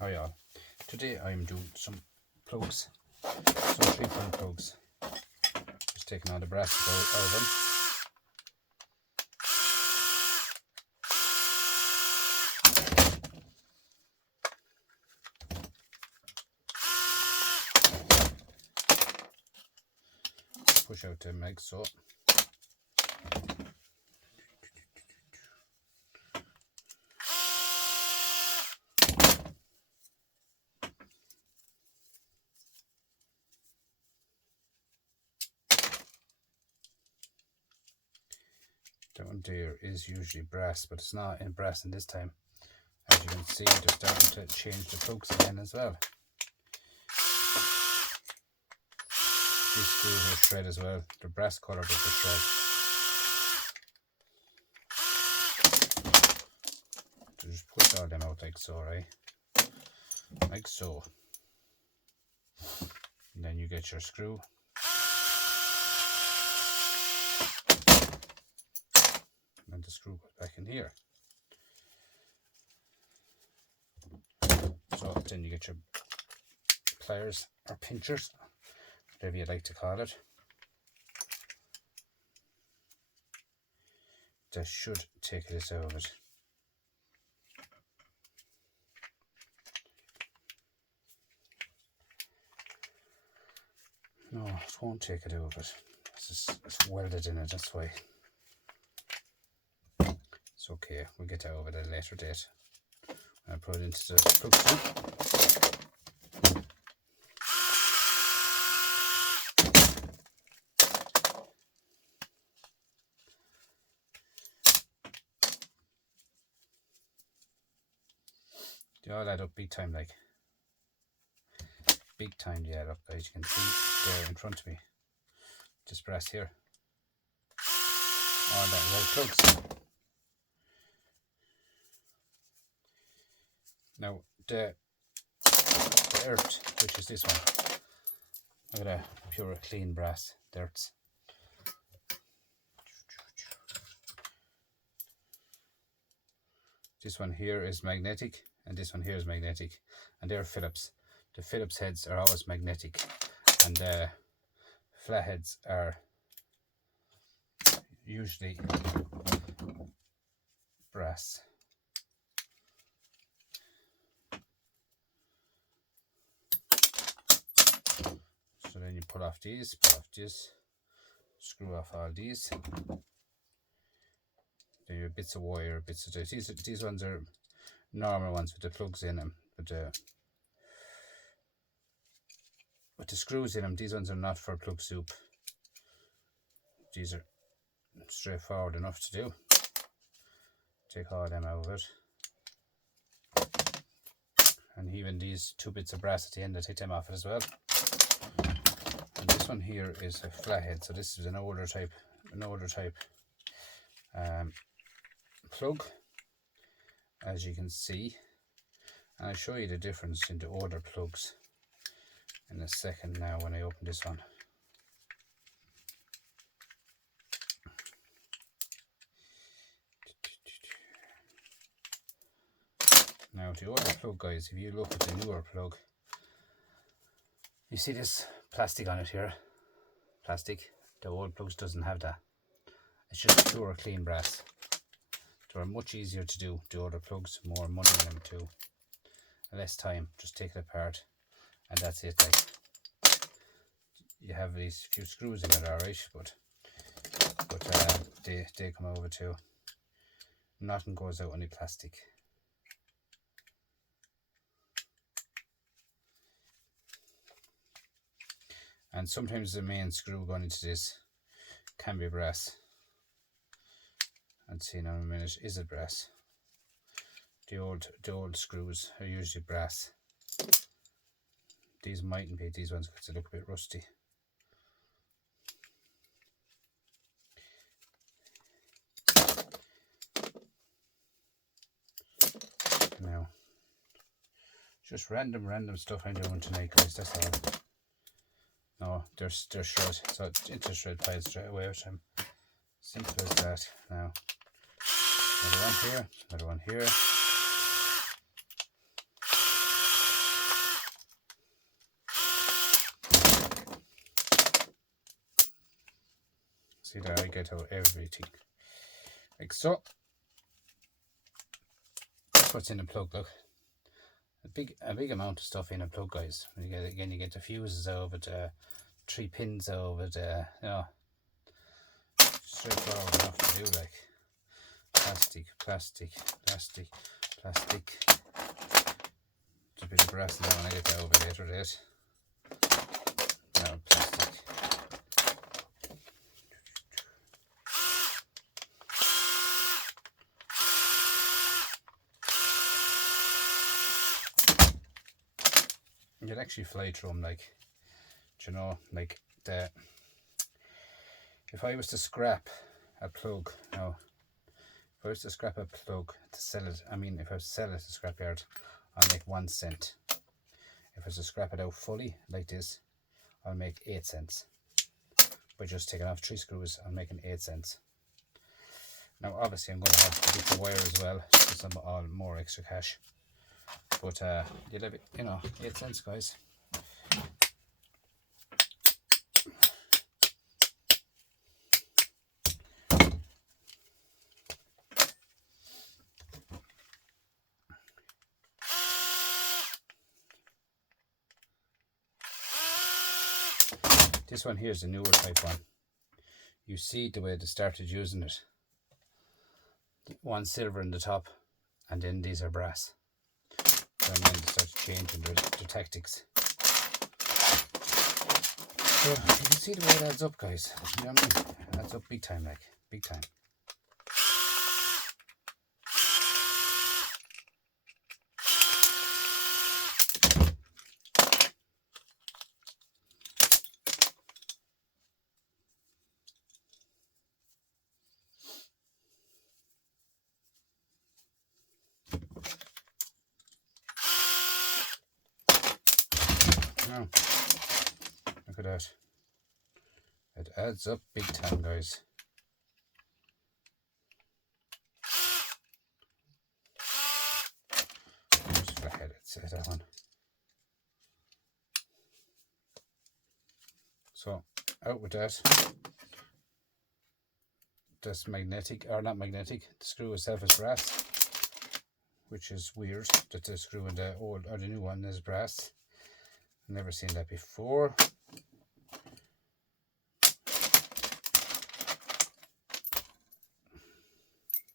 Hi all. Today I'm doing some plugs, some 3-point plugs. Just taking all the brass out of them. Push out the meg so. That one there is usually brass, but it's not in brass in this time. As you can see, they're starting to change the plugs again as well. These screws are shred as well. They're brass colour, but they're shred. So just push all them out like so, right? Like so. And then you get your screw. And the screw goes back in here. So then you get your pliers or pinchers, whatever you like to call it. That should take this out of it. No, it won't take it out of it. It's welded in it, that's why. It's okay, we'll get out of it at a later date. I'll put it into the plug tube. They all add up big time, like. Big time they add up, guys. You can see there in front of me. Just brass here. All that red plugs. Now the earth, which is this one. Look at that, pure clean brass. The earths. This one here is magnetic, and this one here is magnetic, and they're Phillips. The Phillips heads are always magnetic, and the flatheads are usually brass. So then you pull off these, screw off all these. Then you have bits of wire, bits of this. These ones are normal ones with the plugs in them, with the screws in them. These ones are not for plug soup. These are straightforward enough to do. Take all them out of it. And even these 2 bits of brass at the end, I take them off it as well. And this one here is a flathead, so this is an older type plug, as you can see. And I'll show you the difference in the older plugs in a second now when I open this one. Now the older plug, guys, if you look at the newer plug, you see this plastic on it here. Plastic. The old plugs doesn't have that. It's just pure clean brass. They are much easier to do. The older plugs, more money in them too. Less time. Just take it apart, and that's it. Like, you have these few screws in it, alright, but they come over too. Nothing goes out on the plastic. And sometimes the main screw going into this can be brass. And see now in a minute, is it brass? The old screws are usually brass. These mightn't be, these ones, because they look a bit rusty. Now, just random stuff I'm doing tonight, guys, that's all. No, they're shred, so it's into shred piles straight away with them. Simple as that. Now, another one here, another one here. See there, I get out everything. Like so. That's what's in the plug, look. A big amount of stuff in a plug, guys. When you get, you get the fuses out of it, 3 pins out of it, you know. Straightforward enough to do, like. Plastic. There's a bit of brass now when I get that over later date. Now plastic. You'd actually fly through them, like, do you know, like the, if I was to scrap a plug, now, if I was to scrap a plug to sell it, I mean, if I was to sell it to scrapyard, I'll make 1 cent. If I was to scrap it out fully, like this, I'll make 8 cents. By just taking off 3 screws, I'm making 8 cents. Now, obviously, I'm going to have to get the wire as well, for some more extra cash. But you'll have it, you know, 8 cents, guys. This one here is the newer type one. You see the way they started using it. One silver in the top, and then these are brass. And then they start changing their tactics. So you can see the way it adds up, guys. You know what I mean? It adds up big time, like, big time. Now, look at that. It adds up big time, guys. Just flathead, it's that one. So, out with that. That's magnetic, or not magnetic. The screw itself is brass, which is weird that the screw in the old or the new one is brass. Never seen that before.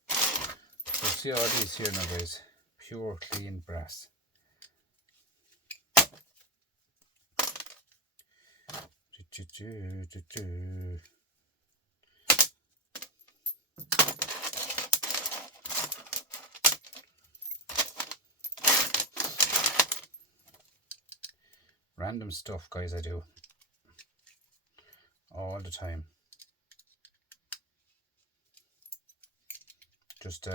So see all these here now, guys. Pure clean brass. Random stuff, guys, I do all the time. Just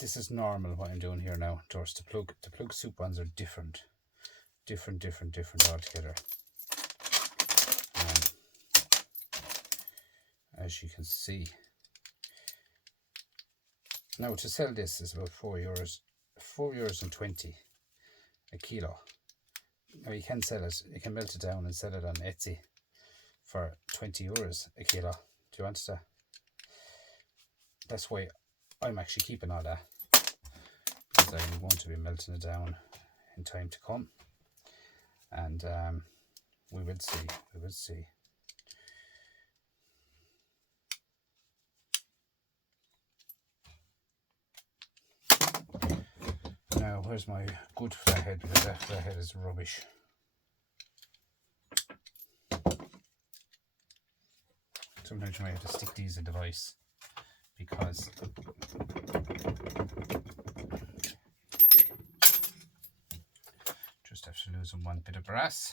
this is normal what I'm doing here now. Towards the plug soup ones are different altogether. As you can see. Now to sell this is about €4, €4.20 a kilo. Now you can sell it, you can melt it down and sell it on Etsy for €20 a kilo. Do you want that? That's why I'm actually keeping all that, because I'm going to be melting it down in time to come, and we will see. Now, where's my good flathead? Because that flathead is rubbish. Sometimes you might have to stick these in the vise, because just have to lose one bit of brass.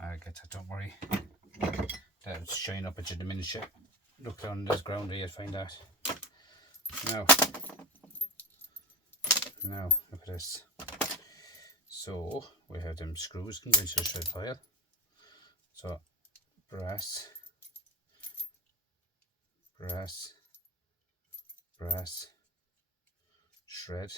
I'll get that, don't worry. That'll shine up at you the minute you look down this ground where you'll find that. Now look at this. So we have them screws can go into the shred pile. So brass, shred,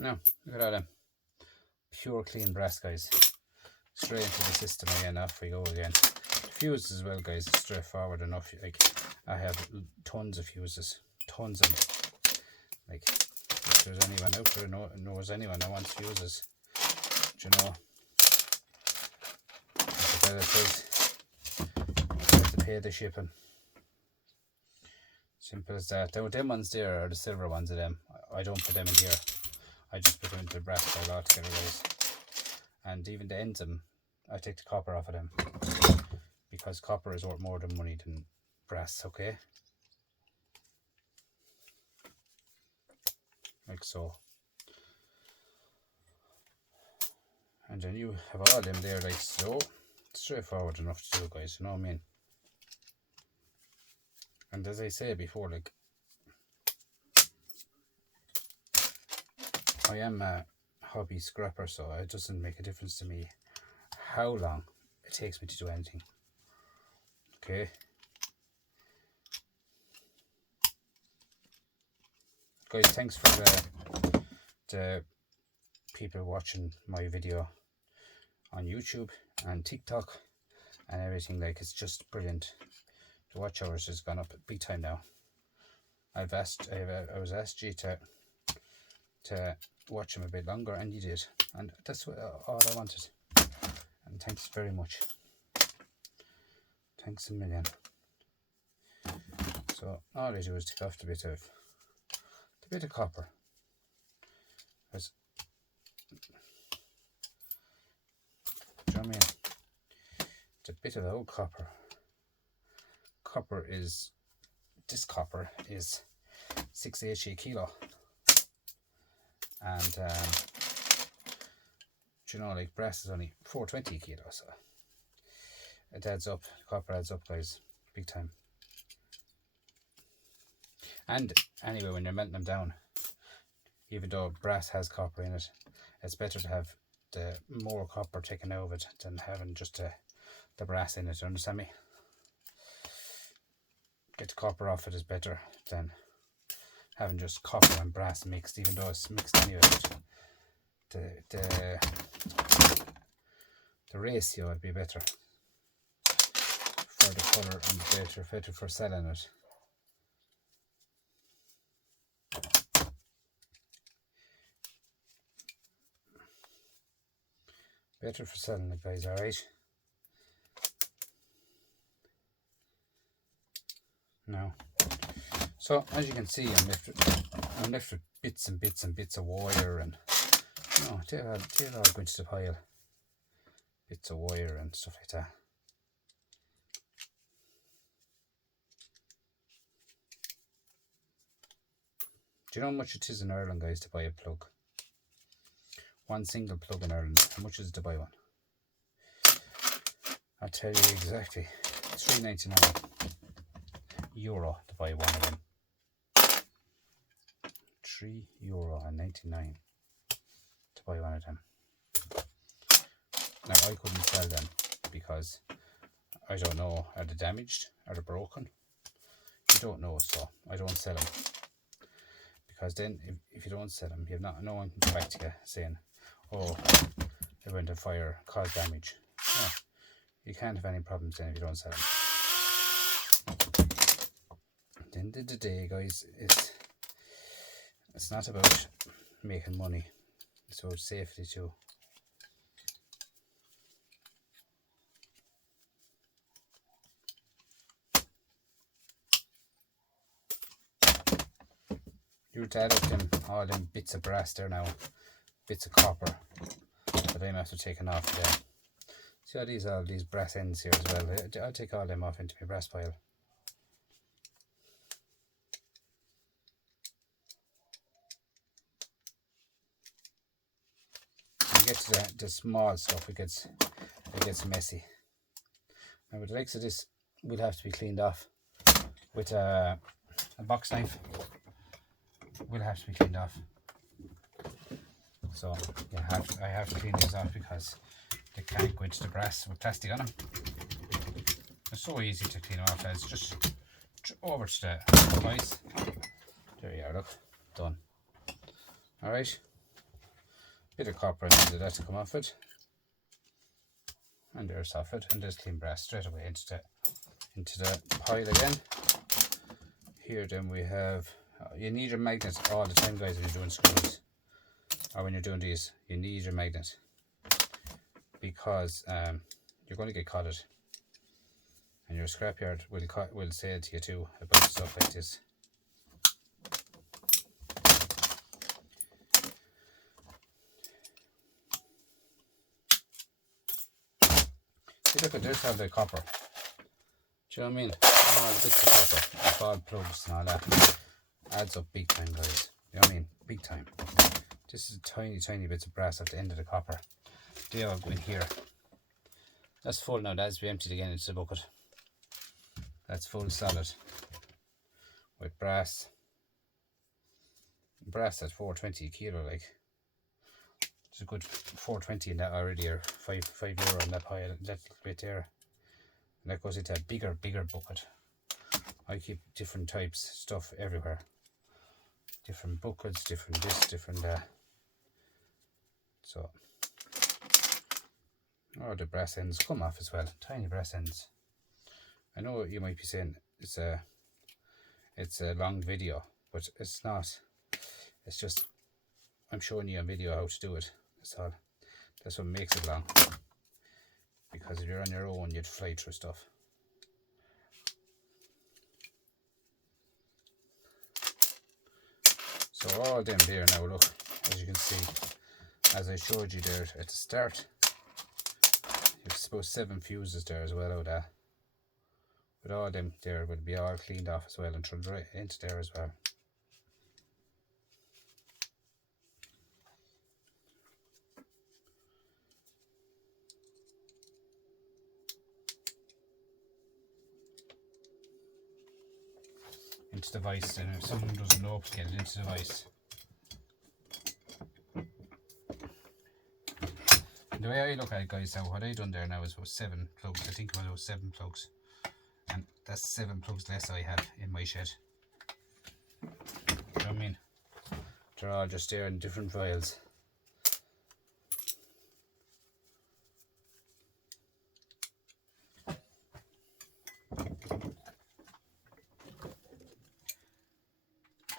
Now, look at all them. Pure clean brass, guys. Straight into the system again, off we go again. Fuses as well, guys, it's straightforward enough. Like, I have tons of fuses. Tons of them. Like, if there's anyone out there knows anyone that wants fuses, do you know, like the says, you have to pay the shipping. Simple as that. Now, them ones there are the silver ones of them. I don't put them in here. I just put them into the brass pile altogether, guys. And even the ends of them, I take the copper off of them. Because copper is worth more than money than brass, okay? Like so. And then you have all them there like so. Straightforward enough to do, guys, you know what I mean? And as I say before, like, I am a hobby scrapper, so it doesn't make a difference to me how long it takes me to do anything. Okay. Guys, thanks for the people watching my video on YouTube and TikTok and everything. Like, it's just brilliant. The watch hours has gone up big time now. I was asked you to watch them a bit longer, and you did, and that's what all I wanted. And thanks very much. Thanks a million. So all I do is take off the bit of copper. Because, do you know what I mean? It's a bit of old copper. This copper is 6 HE kilo. And you know, like, brass is only 420 kilo, so it adds up. Copper adds up, guys, big time. And anyway, when you're melting them down, even though brass has copper in it, it's better to have the more copper taken out of it than having just the brass in it. You understand me? Get the copper off it is better than having just copper and brass mixed, even though it's mixed anyway. The ratio would be better for the colour and better for selling it. Better for selling it, guys, alright? Now, so as you can see, I'm left with bits and bits and bits of wire, and they'll all go into the pile. Bits of wire and stuff like that. Do you know how much it is in Ireland, guys, to buy a plug? One single plug in Ireland. How much is it to buy one? I'll tell you exactly. €3.99 to buy one of them. €3.99 to buy one of them. Now, I couldn't sell them because I don't know, are they damaged? Are they broken? You don't know, so I don't sell them. Because then, if you don't sell them, you have no one can come back to you saying, oh, they went on fire, caused damage. No, you can't have any problems then if you don't sell them. At the end of the day, guys, it's not about making money. It's about safety too. You would add up all them bits of brass there now, bits of copper that I'm after taking off there. See all these brass ends here as well. I'll take all them off into my brass pile. When you get to the small stuff, it gets messy. Now with the likes of this, will have to be cleaned off with a box knife. Will have to be cleaned off. So I have to clean these off because they can't go into the brass with plastic on them. It's so easy to clean them off, guys. Just over to the ice. There you are, look, done. Alright, bit of copper and that to come off it. And there's off it, and there's clean brass straight away into the pile again. Here then we have, you need your magnet all the time, guys, when you're doing screws, or when you're doing these, you need your magnet, because you're going to get caught, and your scrapyard will say it to you too about stuff like this. See, look at this, all the copper. Do you know what I mean? All the bits of copper, the ball plugs and all that, adds up big time, guys. You know what I mean? Big time. This is tiny bits of brass at the end of the copper. They all go in here. That's full now. That's be emptied again into the bucket. That's full solid with brass. Brass at 420 a kilo, like. There's a good 420 in that already, or €5 on that pile, that little bit there. And that goes into a bigger bucket. I keep different types stuff everywhere. Different buckets, different this, different that. So, oh, the brass ends come off as well. Tiny brass ends. I know you might be saying it's a long video, but it's not. It's just I'm showing you a video how to do it. That's all. That's what makes it long. Because if you're on your own, you'd fly through stuff. So all them there now, look, as you can see, as I showed you there at the start, you've supposed 7 fuses there as well out of that. But all them there will be all cleaned off as well and thrown right into there as well. Into the vise, and if someone doesn't know to get it into the vise. And the way I look at it, guys, now what I done there now is about 7 plugs. I think it was 7 plugs, and that's 7 plugs less I have in my shed. You know what I mean? They're all just there in different vials.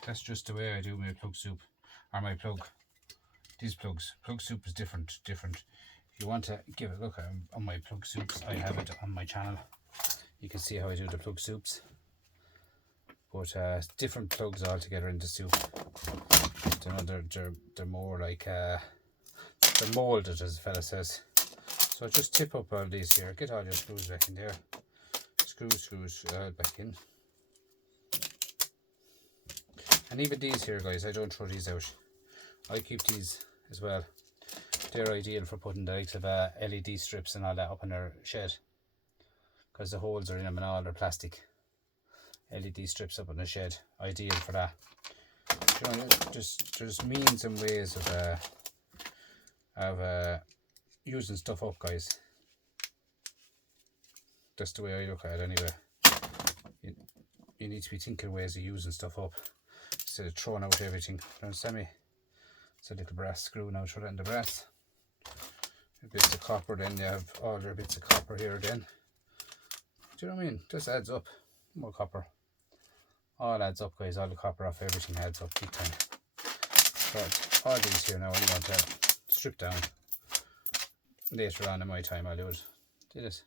That's just the way I do my plug soup, or my plug. These plugs. Plug soup is different. If you want to give a look on my plug soups, I have it on my channel. You can see how I do the plug soups. But different plugs all together in the soup. They're more like they're molded, as the fella says. So just tip up all these here. Get all your screws back in there. Screws back in. And even these here, guys, I don't throw these out. I keep these as well. They're ideal for putting the likes of LED strips and all that up in our shed, because the holes are in them and all, they're plastic. LED strips up in the shed, ideal for that. You know, there's means and ways of using stuff up, guys. That's the way I look at it anyway. You need to be thinking ways of using stuff up, instead of throwing out everything. You understand me? It's a little brass screw now, throw that in the brass. Bits of copper, then you have all your bits of copper here then. Do you know what I mean? This adds up. More copper. All adds up, guys. All the copper off everything adds up big time. But all these here now I'm going to strip down. Later on in my time I'll do it. See this?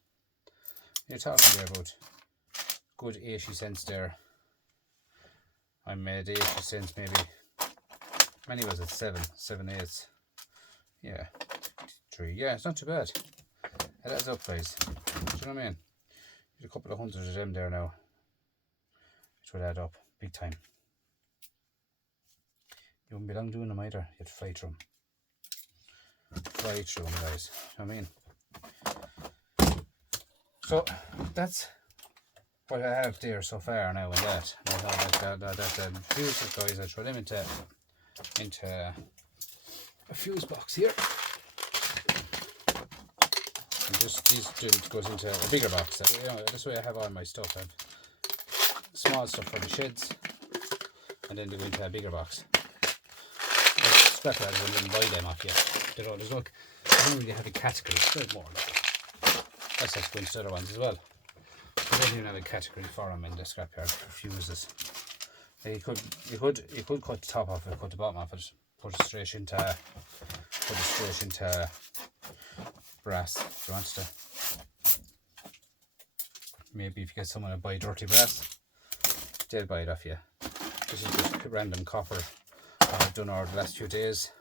You're talking there about good 80 cents there. I made 80 cents maybe. Many was it? 7/8. Yeah. 3. Yeah, it's not too bad. It adds up, guys. Do you know what I mean? There's a couple of hundred of them there now. It would add up big time. You wouldn't be long doing them either. You'd fly through them. Fly through them, guys. You know what I mean? So that's what I have there so far now in that. That's the fuses, guys. I throw them into a fuse box here. And these goes into a bigger box. You know, this way I have all my stuff. I have small stuff for the sheds, and then they go into a bigger box. That's scrap yards and then buy them off you. You know, there's no, I don't really have a category. There's more like that's just going to other ones as well. I don't even have a category for them in the scrapyard for fuses. You could cut the top off it, cut the bottom off it, put it straight into brass if you want to. Maybe if you get someone to buy dirty brass, they'll buy it off you. This is just random copper I've done over the last few days,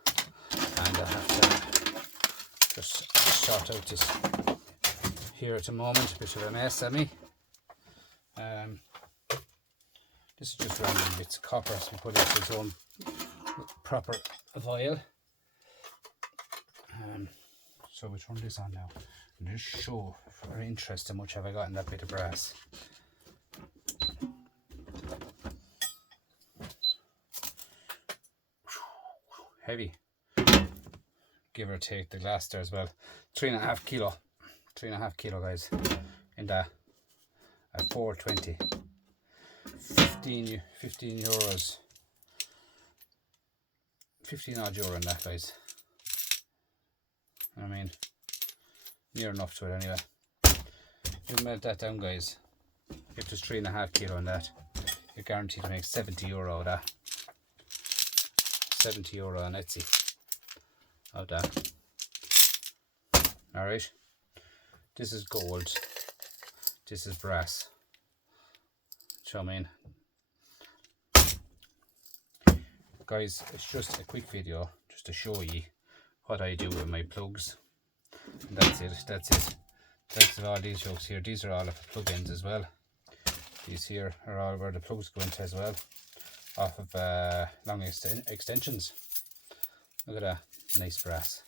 and I have to just sort out this here at the moment, a bit of a mess at me. This is just random bits of copper to be put into its own proper vial. So we turn this on now and just show for interest how much have I got in that bit of brass. Heavy, give or take the glass there as well. 3.5 kilo, 3.5 kilo guys, in that at 420. 15 euros, 15 odd euro in that guys. I mean, near enough to it anyway. You melt that down guys, if there's 3.5 kilo in that, you're guaranteed to make 70 euro of that. 70 euro on Etsy of that. Alright, this is gold, this is brass. So I mean, guys, it's just a quick video just to show you what I do with my plugs. And that's it. That's all these hooks here. These are all of the plug ends as well. These here are all where the plugs go into as well, off of long extensions. Look at that, nice brass.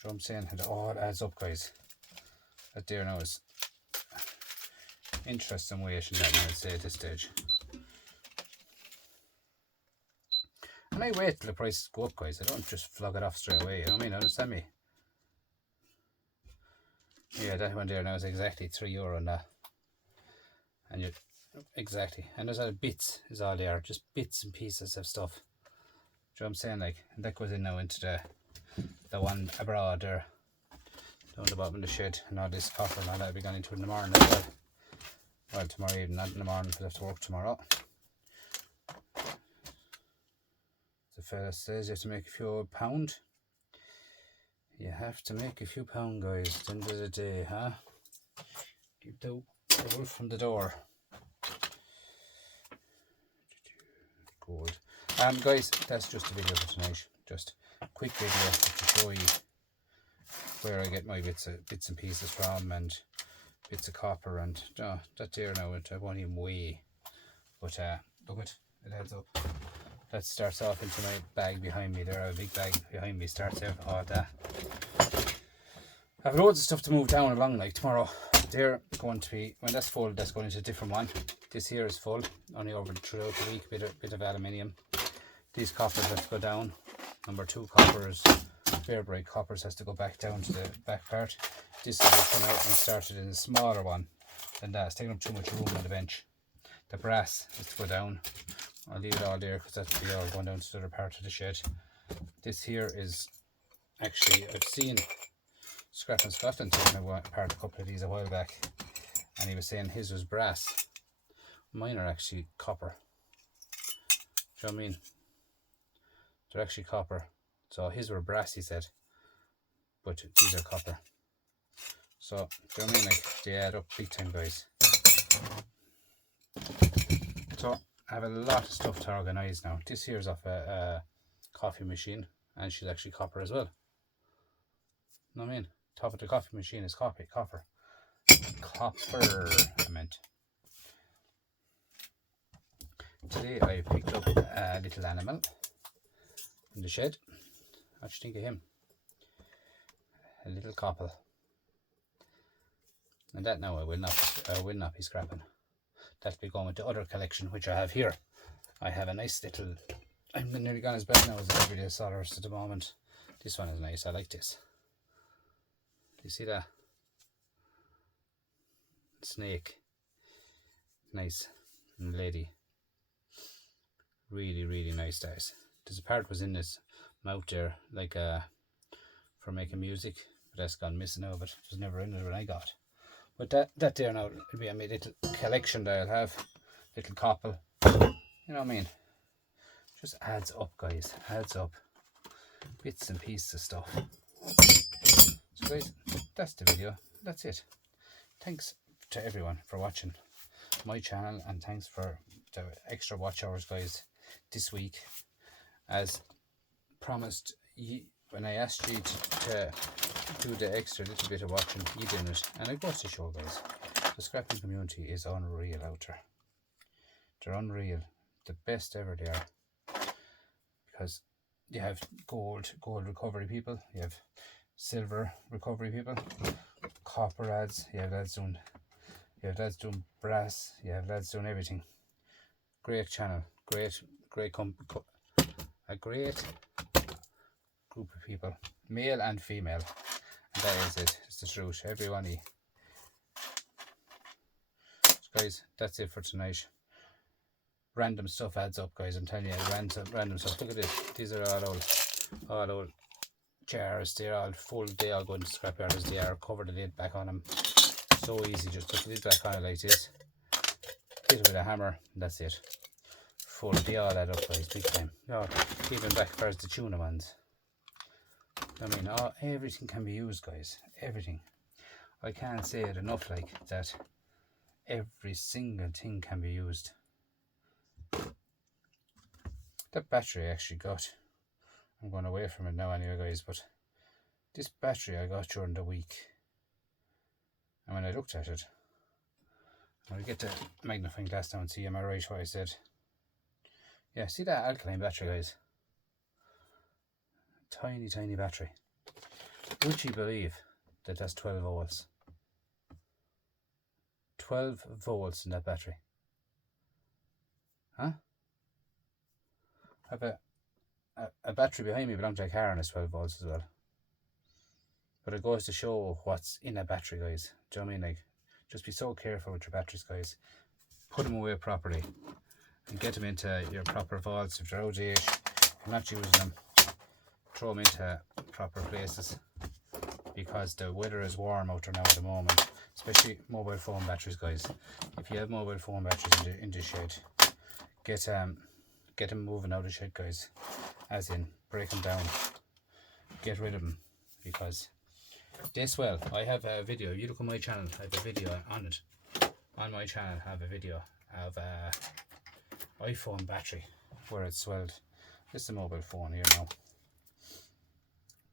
So I'm saying it all adds up guys. That there now is interesting weight in that now, I'd say at this stage. And I wait till the prices go up guys, I don't just flog it off straight away, you know what I mean, understand me? Yeah, that one there now is exactly €3 on that. And you exactly, and there's other bits is all there, just bits and pieces of stuff. Do you know what I'm saying, like, and that goes in now into the one abroad there, down the bottom of the shed, and all this copper and all that will be gone into in the morning as well. Well, tomorrow evening, not in the morning, because I have to work tomorrow. The fella says you have to make a few pound. You have to make a few pound, guys, at the end of the day, huh? Keep the wolf from the door. Gold. Guys, that's just a video for tonight. Just a quick video to show you where I get my bits and pieces from, and bits of copper, and that there now, I won't even weigh, but look it adds up. That starts off into my bag behind me there. A big bag behind me starts out all that. I have loads of stuff to move down along, like tomorrow. They're going to be, when that's full, that's going into a different one. This here is full, only over throughout the week, bit of aluminium. These coppers have to go down. Number 2 coppers, bare bright coppers, has to go back down to the back part. This will come out and started in a smaller one than that. It's taking up too much room on the bench. The brass is to go down. I'll leave it all there because that's be all going down to the other part of the shed. This here is actually, I've seen Scrap in Scotland taking apart a couple of these a while back, and he was saying his was brass. Mine are actually copper. Do you know what I mean? They're actually copper. So his were brass, he said, but these are copper. So, do you know what I mean? Like, they add up big time, guys. So, I have a lot of stuff to organise now. This here is off a coffee machine, and she's actually copper as well. You know what I mean? Top of the coffee machine is copper. Copper, I meant. Today I picked up a little animal in the shed. What do you think of him? A little couple. And that now I will not be scrapping. That'll be going with the other collection which I have here. I have a nice little, I'm nearly gone as bad now as the everyday sawdust at the moment. This one is nice, I like this. Do you see that? Snake. Nice. And lady. Really, really nice guys. There's a part was in this I'm out there like for making music, but that's gone missing now, but it was never in it when I got it. But that there now will be a my little collection that I'll have, little couple, you know what I mean? Just adds up, guys, adds up, bits and pieces of stuff. So guys, that's the video, that's it. Thanks to everyone for watching my channel, and thanks for the extra watch hours, guys, this week. As promised, when I asked you to do the extra little bit of watching, you did it, and it goes to show, guys, the scrapping community is unreal out there. They're unreal, the best ever they are, because you have gold recovery people, you have silver recovery people, copper lads, you have lads doing brass, you have lads doing everything. Great channel, great a great group of people, male and female, and that is it. It's the truth. Everyone. So guys, that's it for tonight. Random stuff adds up, guys. I'm telling you, random stuff. Look at this. These are all old jars. They're all full. They all go into scrapyard as they are. Cover the lid back on them. So easy. Just put the lid back on it like this. Hit it with a hammer. And that's it. Full. They all add up, guys. Big time. No, even back as far as the tuna ones. I mean, everything can be used, guys. Everything. I can't say it enough, like that. Every single thing can be used. That battery I actually got, I'm going away from it now anyway, guys, but this battery I got during the week, and when I looked at it, I'll get the magnifying glass down and see, am I right what I said? Yeah, see that alkaline battery, guys? Tiny battery. Would you believe that that's 12 volts? 12 volts in that battery. Huh? I have a battery behind me belongs to a car and it's 12 volts as well. But it goes to show what's in a battery, guys. Do you know what I mean? Like, just be so careful with your batteries, guys. Put them away properly and get them into your proper vaults. If they're out of date, if you're not using them, throw them into proper places, because the weather is warm out there now at the moment, especially mobile phone batteries, guys. If you have mobile phone batteries in the shed, get them moving out of the shed, guys, as in break them down, get rid of them, because they swell. I have a video, you look on my channel, I have a video on it. On my channel I have a video of a iPhone battery where it's swelled. It's a mobile phone here now,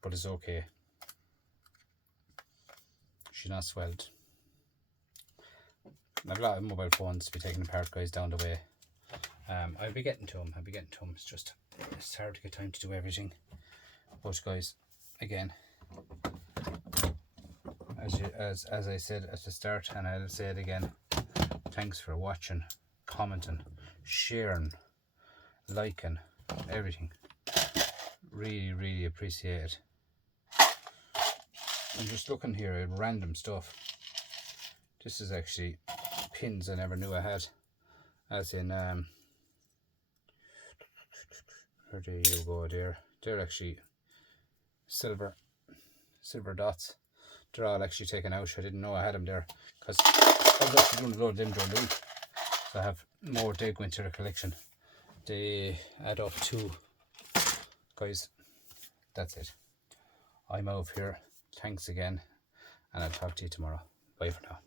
but it's okay. She's not swelled. I have a lot of mobile phones to be taken apart, guys, down the way. I'll be getting to them. It's just, it's hard to get time to do everything. But guys, again, as I said at the start, and I'll say it again, thanks for watching, commenting, sharing, liking, everything. Really appreciate it. I'm just looking here at random stuff. This is actually pins I never knew I had, as in where do you go there? They're actually silver dots. They're all actually taken out. I didn't know I had them there, because I was actually doing a load of them during the week. So I have more. They go into the collection. They add up to, guys, that's it. I'm out of here. Thanks again, and I'll talk to you tomorrow. Bye for now.